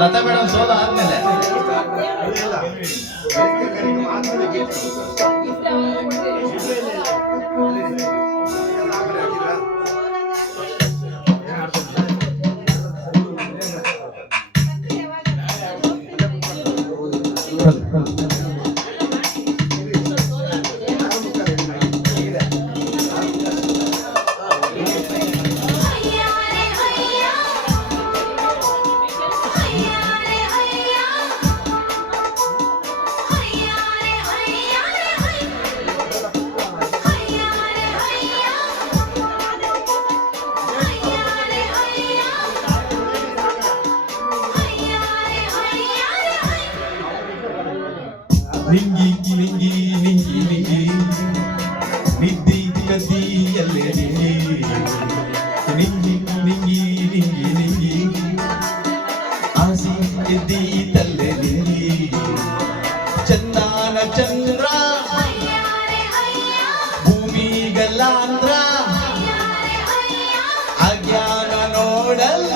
Lata madam ಸೋಲ ಆದ್ಮೇಲೆ ನಿಂಗಿ ನಿಂಗಿ ನಿಂಗಿ ನಿಂಗಿ ನಿದ್ದಿ ಕದ್ದಿಯಲ್ಲೇ ನಿಂಗಿ ನಿಂಗಿ ನಿಂಗಿ ನಿಂಗಿ ನಿಂಗಿ ಆಸಿ ಎದ್ದಿ ತಲ್ಲೆ ನಿಂಗಿ ಚಂದಾನ ಚಂದ್ರ ಭೂಮಿಗಲ್ಲಾಂದ್ರ ಅಜ್ಞಾನ ನೋಡಲ್ಲಿ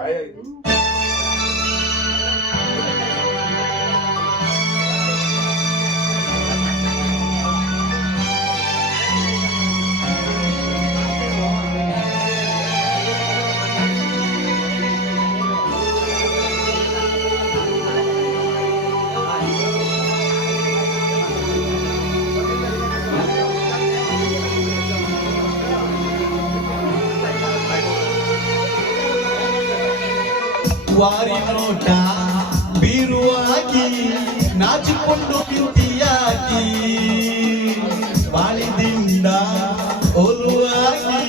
Dreieck. ವಾರಿ ನೋಟ, ಬೀರುವಾಗಿ ನಾಚಿಕೊಂಡು ಬಿಂತಿಯಾಗಿ ಬಾಳಿದಿಂದ ಒಲುವಾಗಿ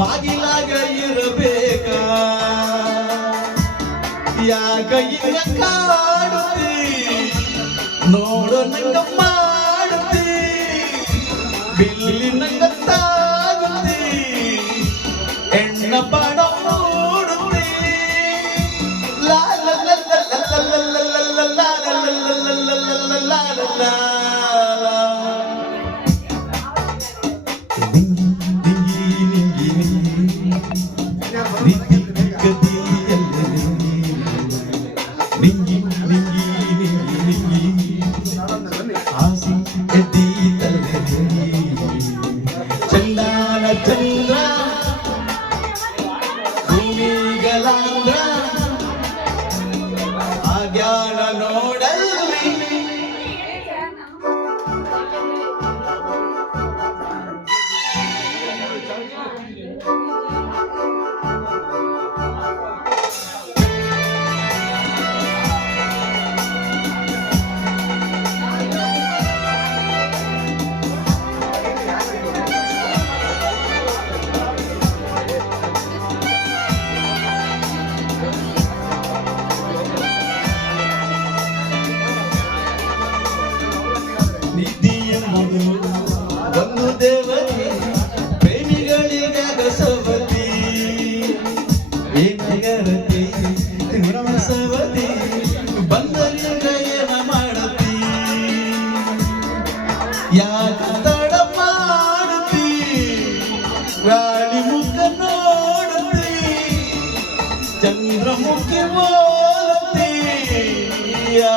ಬಾಗಿಲಾಗ ಇರಬೇಕ. ಯಾಕ ಇರ ಕಾಡುತ್ತಿ, ನೋಡೋ ನಂಗ ಮಾಡುತ್ತಿ, ಬಿಲ್ಲಿ ನಂಗ Deep ದೇವತಿ ಪ್ರೇಮಿಗಳಿಗೆ ಬಸವತಿ ಪ್ರೇಮಿಗರತಿ ಬಸವತಿ ಬಂದರಿಗೆಯನ ಮಾಡತಿ. ಯಾಕ ತಡ ಮಾಡತಿ ಗಾಳಿ ಮುಖ ನೋಡತಿ ಚಂದ್ರಮುಖಿ ಮೋಲತಿ ಯಾ